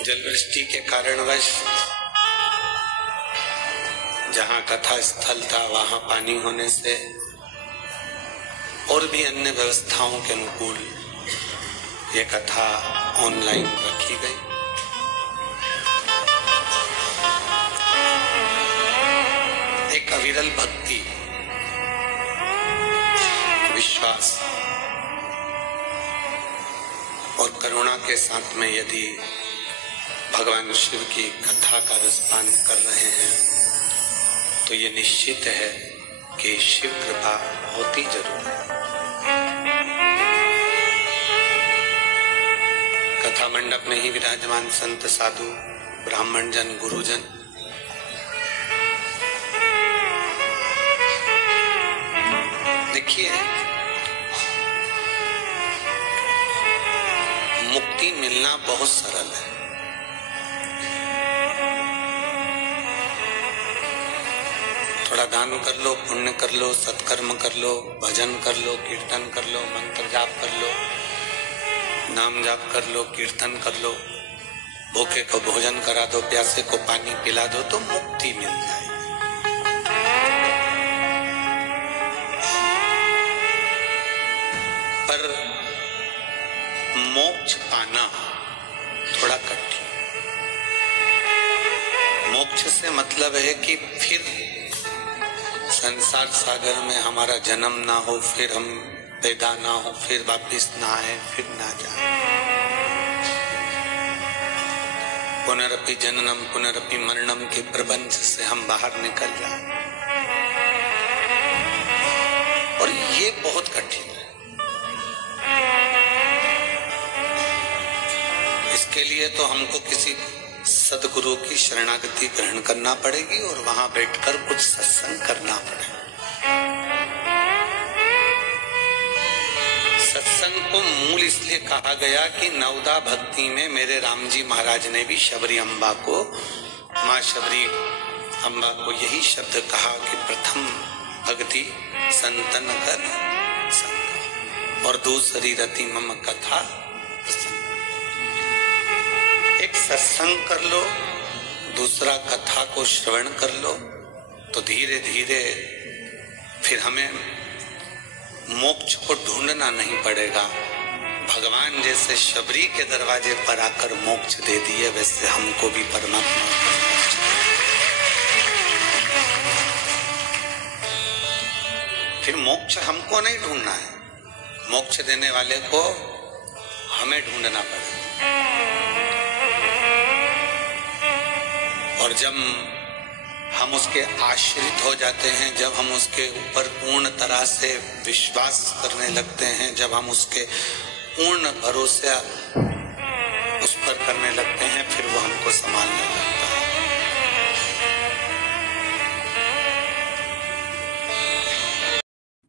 जलवृष्टि के कारणवश जहाँ कथा स्थल था वहाँ पानी होने से और भी अन्य व्यवस्थाओं के अनुकूल ये कथा ऑनलाइन रखी गई। एक अविरल भक्ति, विश्वास और करुणा के साथ में यदि भगवान शिव की कथा का रसपान कर रहे हैं तो ये निश्चित है कि शिव कृपा होती जरूर है। कथा मंडप में ही विराजमान संत साधु ब्राह्मण जन गुरुजन देखिए, मुक्ति मिलना बहुत सरल है। थोड़ा दान कर लो, पुण्य कर लो, सत्कर्म कर लो, भजन कर लो, कीर्तन कर लो, मंत्र जाप कर लो, नाम जाप कर लो, कीर्तन कर लो, भूखे को भोजन करा दो, प्यासे को पानी पिला दो तो मुक्ति मिल जाएगी। पर मोक्ष पाना थोड़ा कठिन। मोक्ष से मतलब है कि फिर संसार सागर में हमारा जन्म ना हो, फिर हम पैदा ना हो, फिर वापिस ना आए, फिर ना जाए। पुनरपि जननम पुनरपि मरणम के प्रबंध से हम बाहर निकल जाए, और ये बहुत कठिन है। इसके लिए तो हमको किसी सदगुरु की शरणागति ग्रहण करना पड़ेगी और वहां बैठकर कुछ सत्संग करना पड़ेगा। सत्संग को मूल इसलिए कहा गया कि नवदा भक्ति में मेरे राम जी महाराज ने भी शबरी अम्बा को, माँ शबरी अम्बा को यही शब्द कहा कि प्रथम भक्ति संतन कर संग और दूसरी रति मम कथा प्रसंग। एक सत्संग कर लो, दूसरा कथा को श्रवण कर लो, तो धीरे धीरे फिर हमें मोक्ष को ढूंढना नहीं पड़ेगा। भगवान जैसे शबरी के दरवाजे पर आकर मोक्ष दे दिए, वैसे हमको भी परमात्मा फिर मोक्ष हमको नहीं ढूंढना है, मोक्ष देने वाले को हमें ढूंढना पड़ेगा। और जब हम उसके आश्रित हो जाते हैं, जब हम उसके ऊपर पूर्ण तरह से विश्वास करने लगते हैं, जब हम उसके पूर्ण भरोसा उस पर करने लगते हैं, फिर वो हमको संभालने लगता है।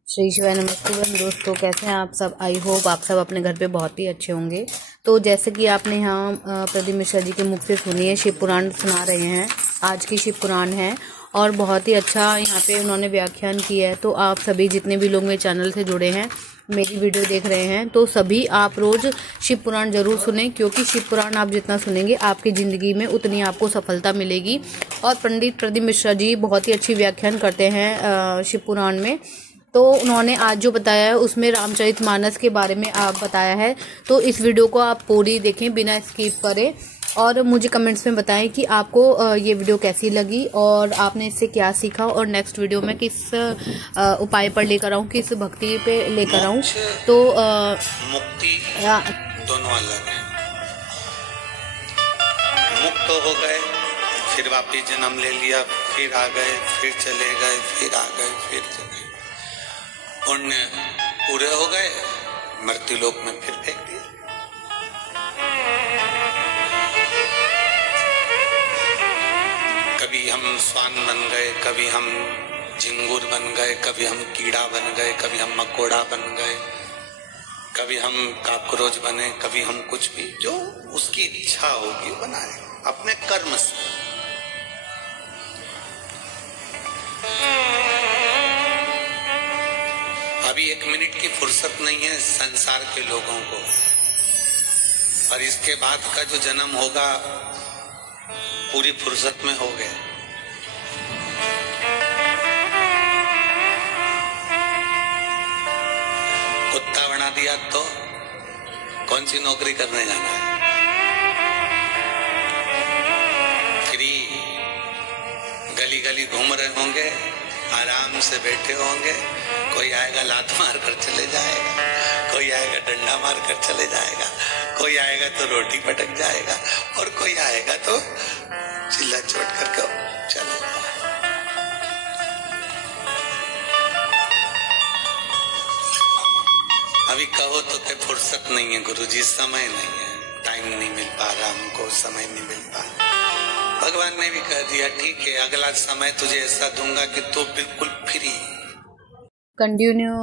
श्री शिवाय नमस्ते दोस्तों, कैसे हैं आप सब। आई होप आप सब अपने घर पे बहुत ही अच्छे होंगे। तो जैसे कि आपने यहाँ प्रदीप मिश्रा जी के मुख से सुनिए, शिव पुराण सुना रहे हैं। आज की शिव पुराण है और बहुत ही अच्छा यहाँ पे उन्होंने व्याख्यान किया है। तो आप सभी जितने भी लोग मेरे चैनल से जुड़े हैं, मेरी वीडियो देख रहे हैं, तो सभी आप रोज शिव पुराण जरूर सुनें, क्योंकि शिव पुराण आप जितना सुनेंगे आपकी ज़िंदगी में उतनी आपको सफलता मिलेगी। और पंडित प्रदीप मिश्रा जी बहुत ही अच्छी व्याख्यान करते हैं शिव पुराण में। तो उन्होंने आज जो बताया है उसमें रामचरितमानस के बारे में आप बताया है। तो इस वीडियो को आप पूरी देखें बिना स्किप करें और मुझे कमेंट्स में बताएं कि आपको ये वीडियो कैसी लगी और आपने इससे क्या सीखा, और नेक्स्ट वीडियो में किस उपाय पर लेकर आऊँ, किस भक्ति पे लेकर आऊँ। तो मुक्ति दोनों अलग है। मुक्त हो गए, फिर वापिस जन्म ले लिया, फिर आ गए, फिर चले गए, फिर आ गए, फिर चले गए। पुण्य पूरे हो गए, मृत्यु लोक में फिर फेंक दिया। कभी हम स्वान बन गए, कभी हम झिंगुर बन गए, कभी हम कीड़ा बन गए, कभी हम मकोड़ा बन गए, कभी हम काकरोच बने, कभी हम कुछ भी, जो उसकी इच्छा होगी बनाए अपने कर्म से। अभी एक मिनट की फुर्सत नहीं है संसार के लोगों को। और इसके बाद का जो जन्म होगा पूरी फुर्सत में हो गया। कुत्ता बना दिया तो कौन सी नौकरी करने जाना है? फ्री गली गली घूम रहे होंगे, आराम से बैठे होंगे। कोई आएगा लात मार कर चले जाएगा, कोई आएगा डंडा मार कर चले जाएगा, कोई आएगा तो रोटी पटक जाएगा, और कोई आएगा तो चिल्ला चोट करके चले जाएगा। अभी कहो तो के फुर्सत नहीं है गुरुजी, समय नहीं है, टाइम नहीं मिल पा रहा हमको, समय नहीं मिल पा रहा। भगवान ने भी कह दिया ठीक है, अगला समय तुझे ऐसा दूंगा कि तू बिल्कुल फ्री। कंटिन्यू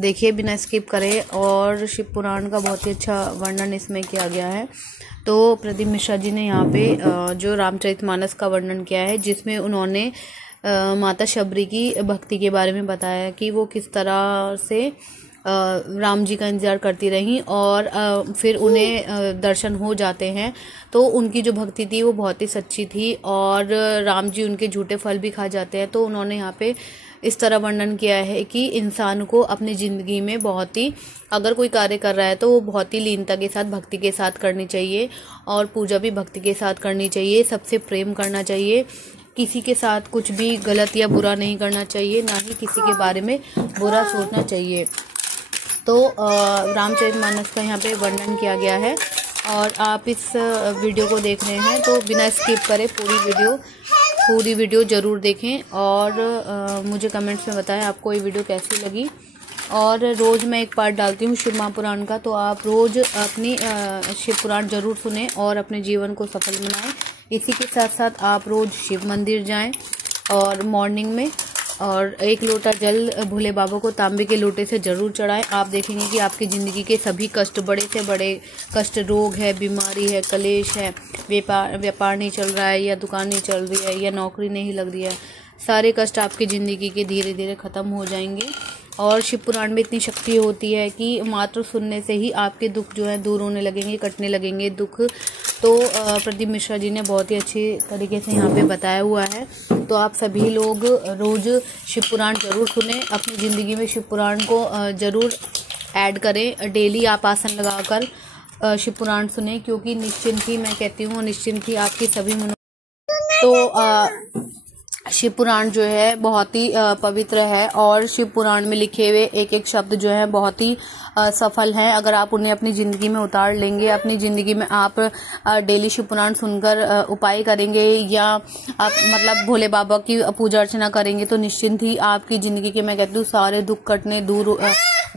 देखिए, बिना स्किप करें। और शिव पुराण का बहुत ही अच्छा वर्णन इसमें किया गया है। तो प्रदीप मिश्रा जी ने यहाँ पे जो रामचरितमानस का वर्णन किया है, जिसमें उन्होंने माता शबरी की भक्ति के बारे में बताया कि वो किस तरह से राम जी का इंतजार करती रहीं और फिर उन्हें दर्शन हो जाते हैं। तो उनकी जो भक्ति थी वो बहुत ही सच्ची थी और राम जी उनके झूठे फल भी खा जाते हैं। तो उन्होंने यहाँ पे इस तरह वर्णन किया है कि इंसान को अपनी ज़िंदगी में बहुत ही, अगर कोई कार्य कर रहा है तो वो बहुत ही लीनता के साथ, भक्ति के साथ करनी चाहिए, और पूजा भी भक्ति के साथ करनी चाहिए। सबसे प्रेम करना चाहिए, किसी के साथ कुछ भी गलत या बुरा नहीं करना चाहिए, ना ही किसी के बारे में बुरा सोचना चाहिए। तो रामचरितमानस का यहाँ पे वर्णन किया गया है और आप इस वीडियो को देख रहे हैं तो बिना स्किप करें पूरी वीडियो ज़रूर देखें और मुझे कमेंट्स में बताएं आपको ये वीडियो कैसी लगी। और रोज़ मैं एक पार्ट डालती हूँ शिव महापुराण का, तो आप रोज़ अपनी शिव पुराण ज़रूर सुनें और अपने जीवन को सफल बनाएं। इसी के साथ साथ आप रोज़ शिव मंदिर जाएं और मॉर्निंग में, और एक लोटा जल भोले बाबा को तांबे के लोटे से ज़रूर चढ़ाएं। आप देखेंगे कि आपकी ज़िंदगी के सभी कष्ट, बड़े से बड़े कष्ट, रोग है, बीमारी है, कलेश है, व्यापार नहीं चल रहा है या दुकान नहीं चल रही है या नौकरी नहीं लग रही है, सारे कष्ट आपकी ज़िंदगी के धीरे धीरे ख़त्म हो जाएंगे। और शिव पुराण में इतनी शक्ति होती है कि मात्र सुनने से ही आपके दुख जो है दूर होने लगेंगे, कटने लगेंगे दुख। तो प्रदीप मिश्रा जी ने बहुत ही अच्छी तरीके से यहाँ पे बताया हुआ है। तो आप सभी लोग रोज़ शिव पुराण ज़रूर सुने, अपनी ज़िंदगी में शिव पुराण को ज़रूर ऐड करें। डेली आप आसन लगाकर शिव पुराण सुने, क्योंकि निश्चिंत ही, मैं कहती हूँ निश्चिंत ही आपकी सभी तो शिव पुराण जो है बहुत ही पवित्र है और शिव पुराण में लिखे हुए एक एक शब्द जो है बहुत ही सफल हैं। अगर आप उन्हें अपनी ज़िंदगी में उतार लेंगे, अपनी ज़िंदगी में आप डेली शिव पुराण सुनकर उपाय करेंगे या आप मतलब भोले बाबा की पूजा अर्चना करेंगे, तो निश्चिंत ही आपकी ज़िंदगी के, मैं कहती हूँ, सारे दुख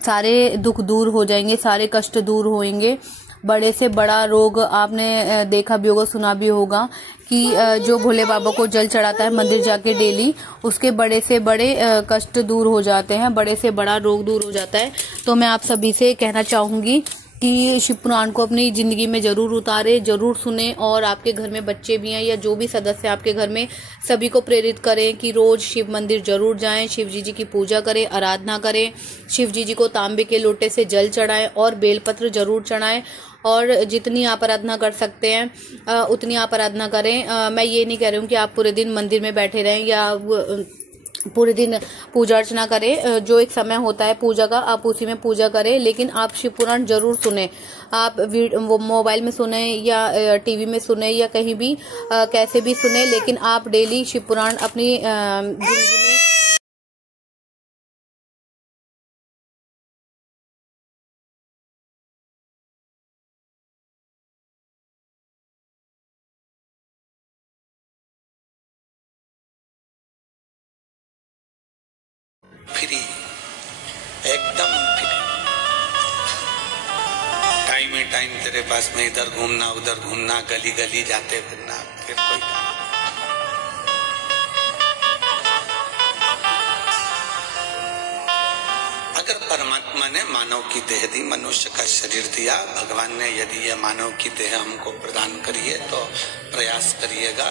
सारे दुख दूर हो जाएंगे, सारे कष्ट दूर होंगे। बड़े से बड़ा रोग आपने देखा भी होगा, सुना भी होगा कि जो भोले बाबा को जल चढ़ाता है मंदिर जाके डेली, उसके बड़े से बड़े कष्ट दूर हो जाते हैं, बड़े से बड़ा रोग दूर हो जाता है। तो मैं आप सभी से कहना चाहूँगी कि शिव पुराण को अपनी ज़िंदगी में ज़रूर उतारें, ज़रूर सुने, और आपके घर में बच्चे भी हैं या जो भी सदस्य आपके घर में, सभी को प्रेरित करें कि रोज़ शिव मंदिर ज़रूर जाएं, शिव जी की पूजा करें, आराधना करें, शिव जी को तांबे के लोटे से जल चढ़ाएं और बेलपत्र ज़रूर चढ़ाएं। और जितनी आप आराधना कर सकते हैं उतनी आप आराधना करें। मैं ये नहीं कह रही हूँ कि आप पूरे दिन मंदिर में बैठे रहें या पूरे दिन पूजा अर्चना करें। जो एक समय होता है पूजा का, आप उसी में पूजा करें, लेकिन आप शिव पुराण जरूर सुने। आप वो मोबाइल में सुने या टीवी में सुने या कहीं भी कैसे भी सुने, लेकिन आप डेली शिव पुराण अपनी जिंदगी में फ्री, एकदम फ्री। टाइम ही टाइम तेरे पास में, इधर घूमना उधर घूमना, गली गली जाते फिरना, फिर कोई काम। अगर परमात्मा ने मानव की देह दी, मनुष्य का शरीर दिया, भगवान ने यदि ये मानव की देह हमको प्रदान करी है, तो प्रयास करिएगा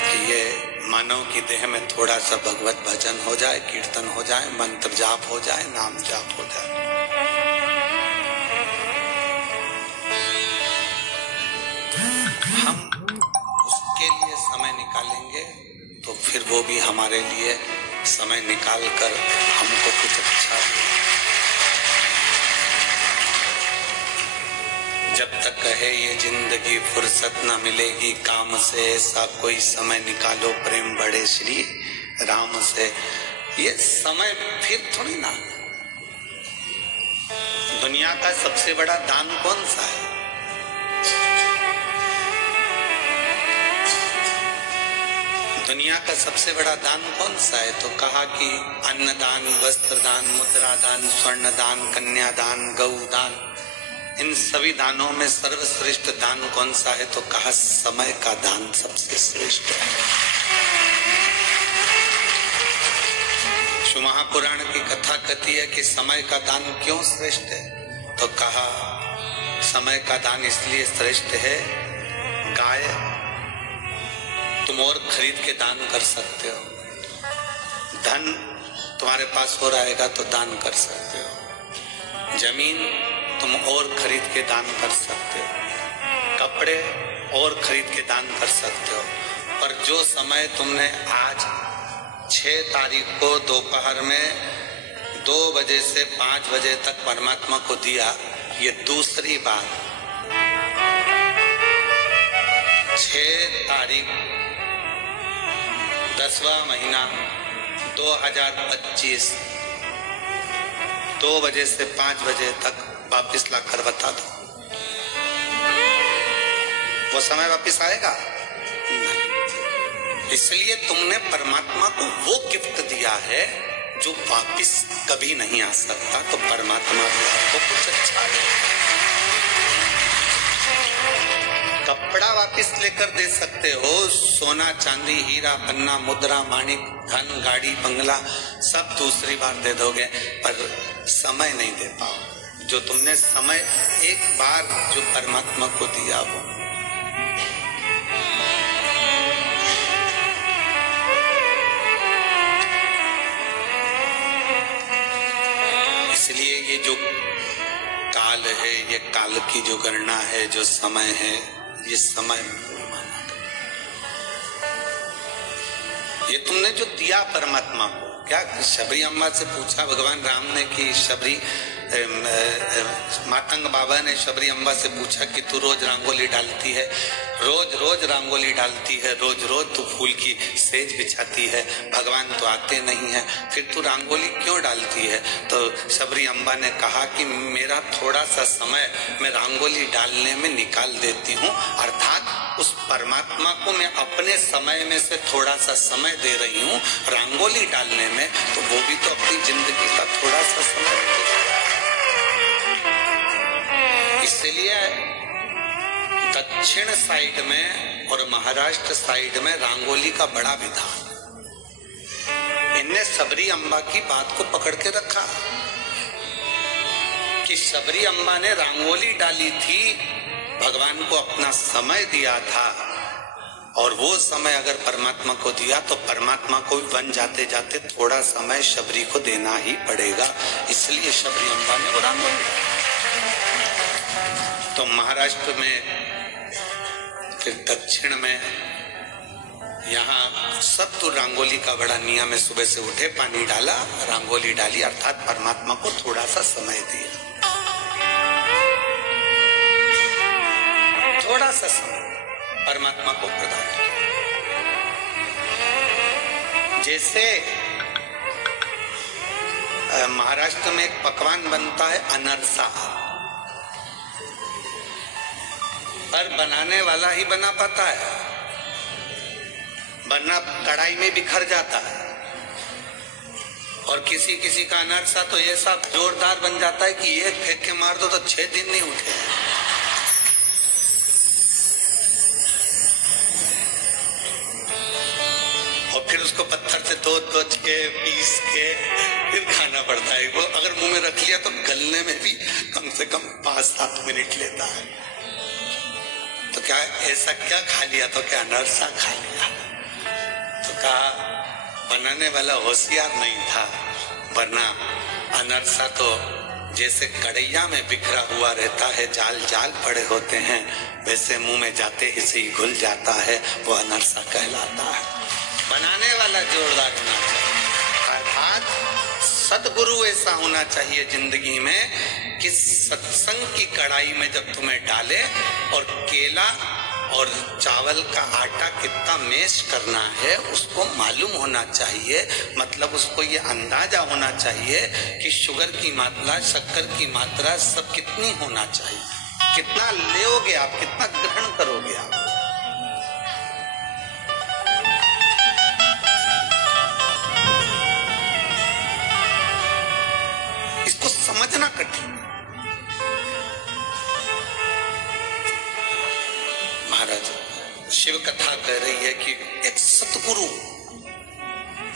कि ये मानव की देह में थोड़ा सा भगवत भजन हो जाए, कीर्तन हो जाए, मंत्र जाप हो जाए, नाम जाप हो जाए। तो फिर वो भी हमारे लिए समय निकाल कर हमको कुछ अच्छा दे। जब तक कहे ये जिंदगी फुर्सत न मिलेगी काम से, ऐसा कोई समय निकालो प्रेम बड़े श्री राम से। ये समय फिर थोड़ी ना। दुनिया का सबसे बड़ा दान कौन सा है? दुनिया का सबसे बड़ा दान कौन सा है? तो कहा कि अन्नदान, वस्त्र दान, मुद्रा दान, स्वर्ण दान, कन्या दान, गौ दान। इन सभी दानों में सर्वश्रेष्ठ दान कौन सा है? तो कहा समय का दान सबसे श्रेष्ठ है। शिव महापुराण की कथा कहती है कि समय का दान क्यों श्रेष्ठ है? तो कहा समय का दान इसलिए श्रेष्ठ है, गाय तुम और खरीद के दान कर सकते हो, धन तुम्हारे पास हो रहेगा तो दान कर सकते हो, जमीन तुम और खरीद के दान कर सकते हो, कपड़े और खरीद के दान कर सकते हो। पर जो समय तुमने आज 6 तारीख को दोपहर में 2 बजे से 5 बजे तक परमात्मा को दिया, ये दूसरी बात। 6 तारीख 10वां महीना 2025 2 बजे से 5 बजे तक वापिस लाकर बता दो, वो समय वापिस आएगा? नहीं। इसलिए तुमने परमात्मा को वो गिफ्ट दिया है जो वापिस कभी नहीं आ सकता, तो परमात्मा भी आपको कुछ अच्छा दे। कपड़ा वापिस लेकर दे सकते हो, सोना चांदी हीरा पन्ना मुद्रा माणिक धन गाड़ी बंगला सब दूसरी बार दे दोगे, पर समय नहीं दे पाओ। जो तुमने समय एक बार जो परमात्मा को दिया वो। इसलिए ये जो काल है, ये काल की जो गणना है, जो समय है, ये समय माना। ये तुमने जो दिया परमात्मा को, क्या शबरी अम्मा से पूछा भगवान राम ने कि शबरी मातंग बाबा ने शबरी अम्बा से पूछा कि तू रोज रंगोली डालती है, रोज रोज रंगोली डालती है, रोज रोज तू फूल की सेज बिछाती है, भगवान तो आते नहीं है, फिर तू रंगोली क्यों डालती है? तो शबरी अम्बा ने कहा कि मेरा थोड़ा सा समय मैं रंगोली डालने में निकाल देती हूँ, अर्थात उस परमात्मा को मैं अपने समय में से थोड़ा सा समय दे रही हूँ रंगोली डालने में, तो वो भी तो अपनी जिंदगी का थोड़ा सा समय दे। इसलिए दक्षिण साइड में और महाराष्ट्र साइड में रंगोली का बड़ा विधान। इनने शबरी अम्बा की बात को पकड़ के रखा कि शबरी अम्बा ने रंगोली डाली थी, भगवान को अपना समय दिया था, और वो समय अगर परमात्मा को दिया तो परमात्मा को भी वन जाते जाते थोड़ा समय शबरी को देना ही पड़ेगा। इसलिए शबरी अम्बा ने वो रंगोली। तो महाराष्ट्र में, फिर दक्षिण में, यहाँ सब तो रंगोली का बड़ा नियम है। सुबह से उठे, पानी डाला, रंगोली डाली, अर्थात परमात्मा को थोड़ा सा समय दिया, थोड़ा सा समय परमात्मा को प्रदान किया। जैसे महाराष्ट्र में एक पकवान बनता है अनरसा, पर बनाने वाला ही बना पाता है, वरना कढ़ाई में बिखर जाता है। और किसी किसी का अनरसा तो ऐसा जोरदार बन जाता है कि एक फेंक के मार दो तो 6 दिन नहीं उठे। और फिर उसको पत्थर से दो के पीस के फिर खाना पड़ता है। वो अगर मुंह में रख लिया तो गलने में भी कम से कम 5-7 मिनट लेता है। तो क्या ऐसा क्या खा लिया? तो क्या अनरसा खा लिया? तो कहा बनाने वाला होशियार नहीं था, वरना अनरसा तो जैसे कढ़ैया में बिखरा हुआ रहता है, जाल जाल पड़े होते हैं, वैसे मुंह में जाते ही से ही घुल जाता है, वो अनरसा कहलाता है। बनाने वाला जोरदार होना चाहिए। अर्थात सदगुरु ऐसा होना चाहिए जिंदगी में कि सत्संग की कढ़ाई में जब तुम्हें डाले और केला और चावल का आटा कितना मैश करना है उसको मालूम होना चाहिए। मतलब उसको ये अंदाजा होना चाहिए कि शुगर की मात्रा, शक्कर की मात्रा सब कितनी होना चाहिए, कितना लेओगे आप, कितना ग्रहण करोगे आप। इसको समझना कठिन। महाराज शिव कथा कह रही है कि एक सतगुरु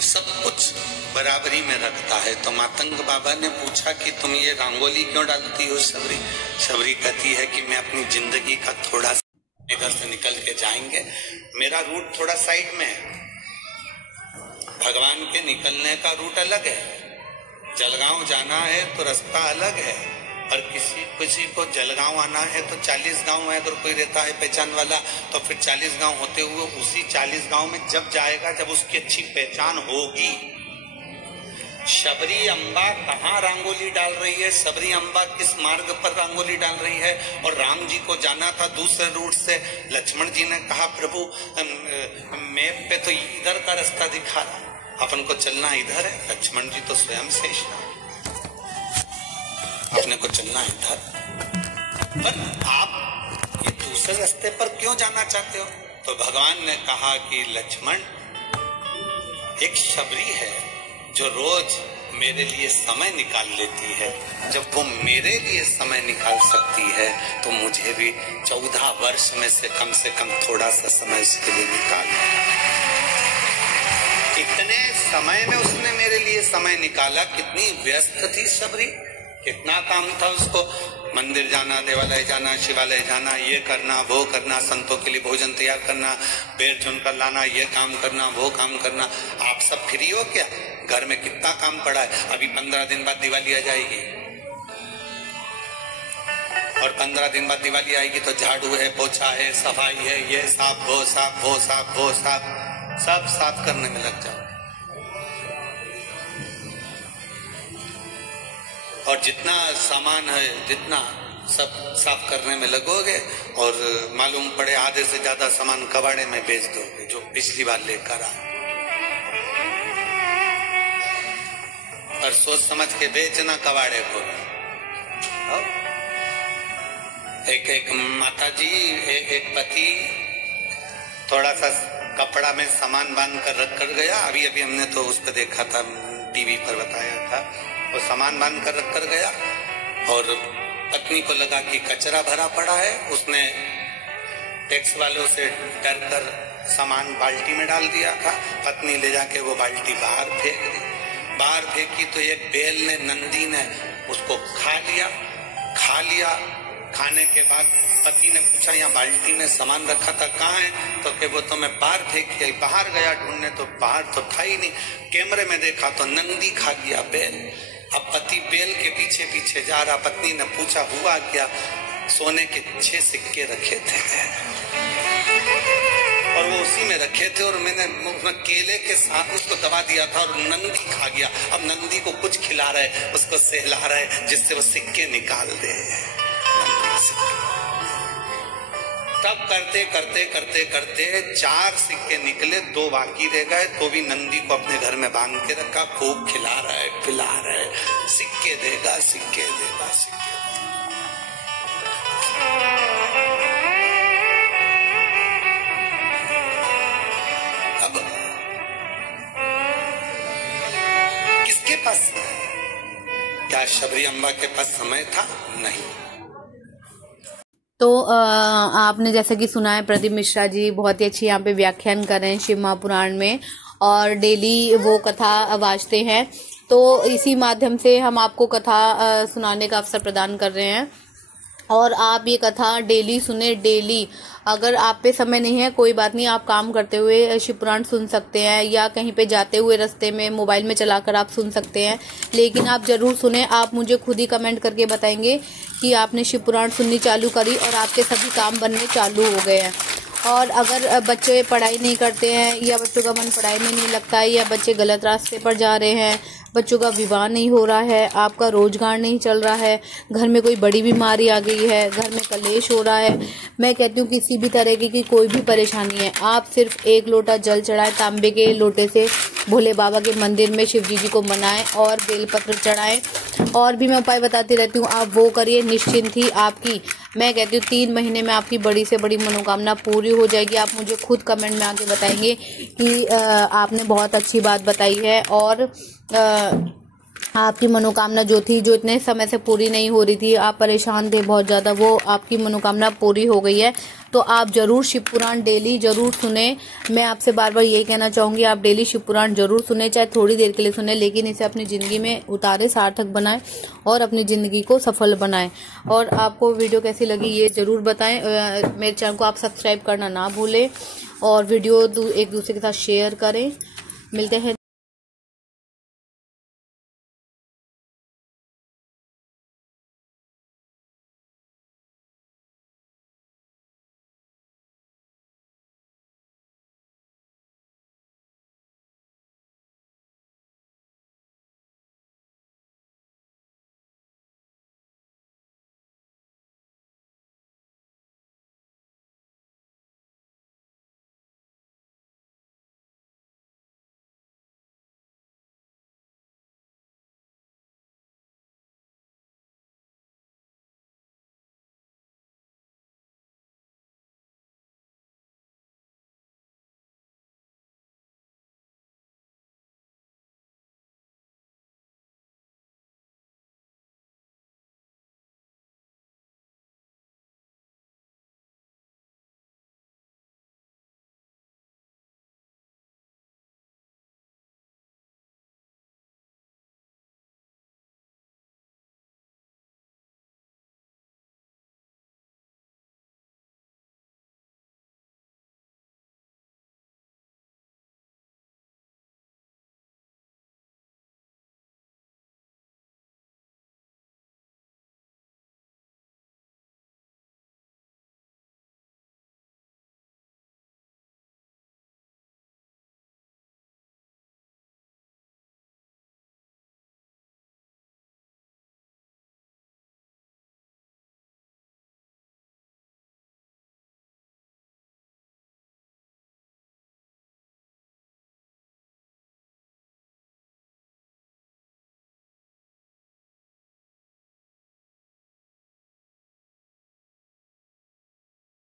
सब कुछ बराबरी में रखता है। तो मातंग बाबा ने पूछा कि तुम ये रंगोली क्यों डालती हो शबरी? शबरी कहती है कि मैं अपनी जिंदगी का थोड़ा सा इधर से निकल के जाएंगे, मेरा रूट थोड़ा साइड में है, भगवान के निकलने का रूट अलग है, जलगांव जाना है तो रास्ता अलग है, और किसी को जलगांव आना है तो 40 गांव है, अगर कोई रहता है पहचान वाला तो फिर 40 गांव होते हुए उसी 40 गांव में जब जाएगा जब उसकी अच्छी पहचान होगी। शबरी अम्बा कहाँ रंगोली डाल रही है, शबरी अम्बा किस मार्ग पर रंगोली डाल रही है? और राम जी को जाना था दूसरे रूट से। लक्ष्मण जी ने कहा प्रभु मैप पे तो इधर का रास्ता दिखा रहा, अपन को चलना इधर है। लक्ष्मण जी तो स्वयं शेष था, अपने को चलना इधर, पर आप ये दूसरे रास्ते पर क्यों जाना चाहते हो? तो भगवान ने कहा कि लक्ष्मण, एक शबरी है जो रोज मेरे लिए समय निकाल लेती है, जब वो मेरे लिए समय निकाल सकती है तो मुझे भी 14 वर्ष में से कम थोड़ा सा समय इसके लिए निकाल। इतने समय में उसने मेरे लिए समय निकाला। कितनी व्यस्त थी शबरी, कितना काम था उसको, मंदिर जाना, देवालय जाना, शिवालय जाना, ये करना वो करना, संतों के लिए भोजन तैयार करना, बेर चुन कर लाना, ये काम करना वो काम करना। आप सब फ्री हो क्या? घर में कितना काम पड़ा है। अभी 15 दिन बाद दिवाली आ जाएगी, और 15 दिन बाद दिवाली आएगी तो झाड़ू है, पोछा है, सफाई है, ये साफ वो साफ वो साफ वो साफ, सब साफ करने में लग जाओ। और जितना सामान है जितना सब साफ करने में लगोगे, और मालूम पड़े आधे से ज्यादा सामान कबाड़े में बेच दोगे जो पिछली बार लेकर आए। और सोच समझ के बेचना कबाड़े को। एक माता जी, एक पति थोड़ा सा कपड़ा में सामान बांध कर रख कर गया। अभी हमने तो उस पर देखा था, टीवी पर बताया था। वो सामान बांध कर रख कर गया और पत्नी को लगा कि कचरा भरा पड़ा है। उसने टैक्स वालों से डर कर सामान बाल्टी में डाल दिया था। पत्नी ले जाके वो बाल्टी बाहर फेंक दी। बाहर फेंकी तो एक बैल ने, नंदी ने उसको खा लिया। खाने के बाद पति ने पूछा, यहाँ बाल्टी में सामान रखा था कहाँ है? तो कि वो तो मैं बाहर फेंक गई। बाहर गया ढूंढने तो बाहर तो था ही नहीं। कैमरे में देखा तो नंदी खा गया बैल। अब पति बैल के पीछे पीछे जा रहा। पत्नी ने पूछा हुआ क्या? सोने के 6 सिक्के रखे थे और वो उसी में रखे थे, और मैंने केले के साथ उसको दबा दिया था और नंदी खा गया। अब नंदी को कुछ खिला रहे, उसको सहला रहे जिससे वो सिक्के निकाल दे। तब करते करते करते करते 4 सिक्के निकले, 2 बाकी रह गए। तो भी नंदी को अपने घर में बांध के रखा, खूब खिला रहा है, पिला रहा है, सिक्के देगा सिक्के देगा सिक्के। अब किसके पास? क्या शबरी अम्बा के पास समय था? नहीं। तो आपने जैसे कि सुना है, प्रदीप मिश्रा जी बहुत ही अच्छी यहाँ पे व्याख्यान कर रहे हैं शिव महापुराण में, और डेली वो कथा वाचते हैं। तो इसी माध्यम से हम आपको कथा सुनाने का अवसर प्रदान कर रहे हैं, और आप ये कथा डेली सुने। डेली अगर आप पे समय नहीं है कोई बात नहीं, आप काम करते हुए शिव पुराण सुन सकते हैं, या कहीं पे जाते हुए रास्ते में मोबाइल में चलाकर आप सुन सकते हैं, लेकिन आप जरूर सुने। आप मुझे खुद ही कमेंट करके बताएंगे कि आपने शिव पुराण सुननी चालू करी और आपके सभी काम बनने चालू हो गए हैं। और अगर बच्चे पढ़ाई नहीं करते हैं या बच्चों का मन पढ़ाई में नहीं लगता है या बच्चे गलत रास्ते पर जा रहे हैं, बच्चों का विवाह नहीं हो रहा है, आपका रोजगार नहीं चल रहा है, घर में कोई बड़ी बीमारी आ गई है, घर में कलेश हो रहा है, मैं कहती हूँ किसी भी तरह की कोई भी परेशानी है, आप सिर्फ 1 लोटा जल चढ़ाएं, तांबे के लोटे से भोले बाबा के मंदिर में शिव जी को मनाएं और बेलपत्र चढ़ाएं। और भी मैं उपाय बताती रहती हूँ, आप वो करिए, निश्चिंत ही आपकी, मैं कहती हूँ 3 महीने में आपकी बड़ी से बड़ी मनोकामना पूरी हो जाएगी। आप मुझे खुद कमेंट में आके बताएंगे कि आपने बहुत अच्छी बात बताई है और आपकी मनोकामना जो थी, जो इतने समय से पूरी नहीं हो रही थी, आप परेशान थे बहुत ज़्यादा, वो आपकी मनोकामना पूरी हो गई है। तो आप जरूर शिव पुराण डेली जरूर सुने। मैं आपसे बार बार यही कहना चाहूँगी, आप डेली शिव पुराण जरूर सुने, चाहे थोड़ी देर के लिए सुने, लेकिन इसे अपनी ज़िंदगी में उतारे, सार्थक बनाएं और अपनी ज़िंदगी को सफल बनाएं। और आपको वीडियो कैसी लगी ये ज़रूर बताएं। मेरे चैनल को आप सब्सक्राइब करना ना भूलें और वीडियो एक दूसरे के साथ शेयर करें। मिलते हैं